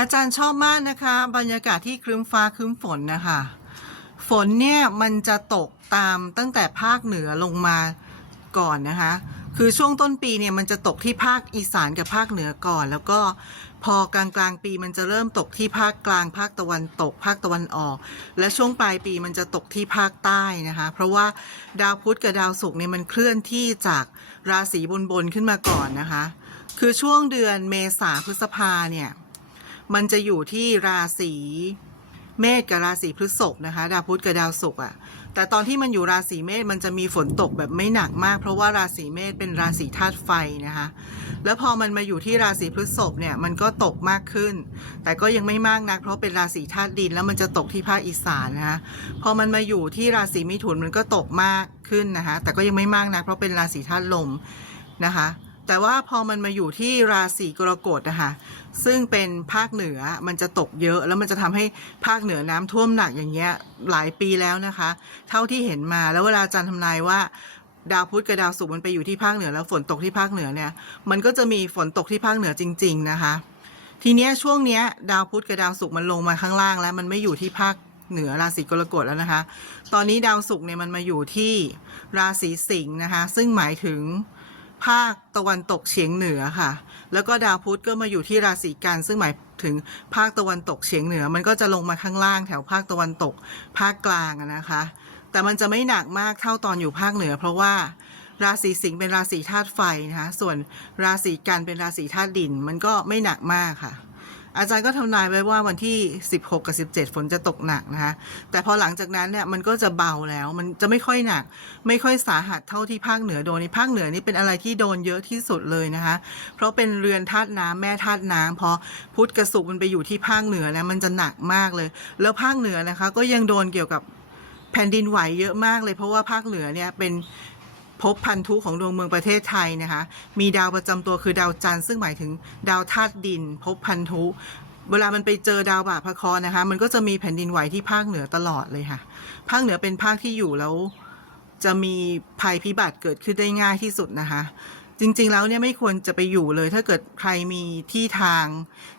อาจารย์ชอบมากนะคะ บรรยากาศที่ครึ้มฟ้าครึ้มฝนนะคะฝนเนี่ยมันจะตกตามตั้งแต่ภาคเหนือลงมาก่อนนะคะ คือช่วงต้นปีเนี่ยมันจะตกที่ภาคอีสานกับภาคเหนือก่อน แล้วก็พอกลางกลางปีมันจะเริ่มตกที่ภาคกลาง ภาคตะวันตก ภาคตะวันออก และช่วงปลายปีมันจะตกที่ภาคใต้นะคะ เพราะว่าดาวพุธกับดาวศุกร์เนี่ยมันเคลื่อนที่จากราศีบนๆขึ้นมาก่อนนะคะ คือช่วงเดือนเมษาพฤษภาเนี่ย มันจะอยู่ที่ราศีเมษกับราศีพฤษภนะคะ ดาวพุธกับดาวศุกร์อะ แต่ตอนที่มันอยู่ราศีเมษมันจะมีฝนตกแบบไม่หนักมาก เพราะว่าราศีเมษเป็นราศีธาตุไฟนะคะ แล้วพอมันมาอยู่ที่ราศีพฤษภเนี่ยมันก็ตกมากขึ้น แต่ก็ยังไม่มากนัก เพราะเป็นราศีธาตุดินแล้วมันจะตกที่ภาคอีสานนะคะ พอมันมาอยู่ที่ราศีมิถุนมันก็ตกมากขึ้นนะคะ แต่ก็ยังไม่มากนัก เพราะเป็นราศีธาตุลมนะคะ แต่ว่าพอมันมาอยู่ที่ราศีกรกฎนะคะซึ่งเป็นภาคเหนือมันจะตกเยอะแล้วมันจะทำให้ภาคเหนือน้ำท่วมหนักอย่างเงี้ยหลายปีแล้วนะคะ เท่าที่เห็นมาแล้วเวลาอาจารย์ทำนายว่าดาวพุธกับดาวศุกร์มันไปอยู่ที่ภาคเหนือแล้วฝนตกที่ภาคเหนือเนี่ย มันก็จะมีฝนตกที่ภาคเหนือจริง ๆนะคะ ทีเนี้ยช่วงเนี้ยดาวพุธกับดาวศุกร์มันลงมาข้างล่าง แล้วมันไม่อยู่ที่ภาคเหนือราศีกรกฎแล้วนะคะ ตอนนี้ดาวศุกร์เนี่ยมันมาอยู่ที่ราศีสิงห์นะคะ ซึ่งหมายถึง ภาคตะวันตกเฉียงเหนือค่ะ แล้วก็ดาวพุธก็มาอยู่ที่ราศีกันซึ่งหมายถึงภาคตะวันตกเฉียงเหนือ มันก็จะลงมาข้างล่างแถวภาคตะวันตกภาคกลางนะคะ แต่มันจะไม่หนักมากเท่าตอนอยู่ภาคเหนือ เพราะว่าราศีสิงห์เป็นราศีธาตุไฟนะคะส่วนราศีกันเป็นราศีธาตุดิน มันก็ไม่หนักมากค่ะ อาจารย์ก็ทำนายไว้ว่าวันที่ 16 กับ 17 ฝนจะตกหนักนะคะ แต่พอหลังจากนั้นเนี่ยมันก็จะเบาแล้ว มันจะไม่ค่อยหนัก ไม่ค่อยสาหัสเท่าที่ภาคเหนือโดนในภาคเหนือนี่เป็นอะไรที่โดนเยอะที่สุดเลยนะคะ เพราะเป็นเรือนธาตุน้ำแม่ธาตุน้ำพอพุทธกระสุกมันไปอยู่ที่ภาคเหนือแล้วมันจะหนักมากเลย แล้วภาคเหนือนะคะก็ยังโดนเกี่ยวกับแผ่นดินไหวเยอะมากเลย เพราะว่าภาคเหนือเนี่ยเป็น ภพพันธุของดวงเมืองประเทศไทยนะคะ มีดาวประจำตัวคือดาวจันทร์ซึ่งหมายถึงดาวธาตุดินภพพันธุ เวลามันไปเจอดาวบาปพระคราะห์นะคะ มันก็จะมีแผ่นดินไหวที่ภาคเหนือตลอดเลยค่ะ ภาคเหนือเป็นภาคที่อยู่แล้ว จะมีภัยพิบัติเกิดขึ้นได้ง่ายที่สุดนะคะ จริงๆแล้วเนี่ยไม่ควรจะไปอยู่เลย ถ้าเกิดใครมีที่ทาง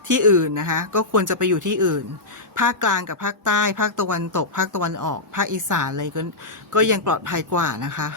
ที่อื่นนะคะ ก็ควรจะไปอยู่ที่อื่น ภาคกลางกับภาคใต้ ภาคตะวันตก ภาคตะวันออก ภาคอีสานอะไรก็ก็ยังปลอดภัยกว่านะคะ